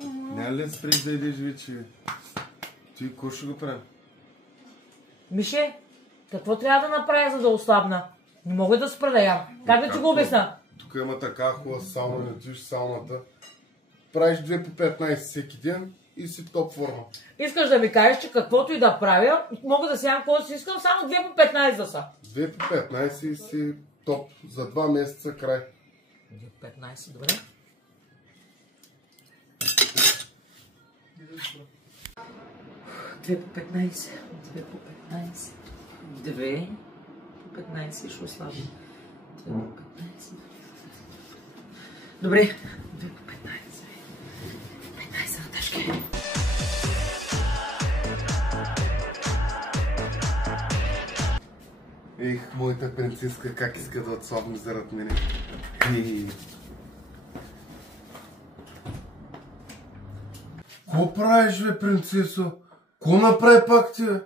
Няма ли спреш да идеш вече? Ти какво ще го правим? Мише, какво трябва да направя, за да ослабна? Не мога да спра да ям. Как да ти го обясна? Тук има така хубава сауна, не отиваш в сауната. Правиш 2 по 15 всеки ден и си в топ форма. Искаш да ми кажеш, че каквото и да правя, мога да си ям каквото си искам, само 2 по 15 да са. 2 по 15 и си топ. За 2 месеца край. 2 по 15, добре. Две по 15, 2 по 15, 2 по 15, ще ослабя. 2 по 15. Добре, 2 по 15. 15 на тъжки. Ех, моята принцеска, как иска да отслабне зарад мене. Ко правиш, бе, принцесо? Ко направи пак ти, бе?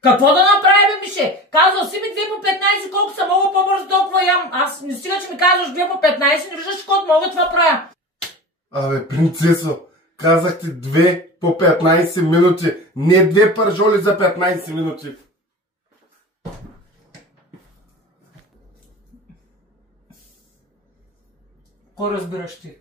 Какво да направя, бе, Мише? Казал си ми 2 по 15, колко съм мога по-бързо толкова ям. Аз не стига, че ми казваш 2 по 15, не виждаш колко мога това правя. Абе, принцесо, казахте 2 по 15 минути, не 2 пържоли за 15 минути. Кой разбираш ти?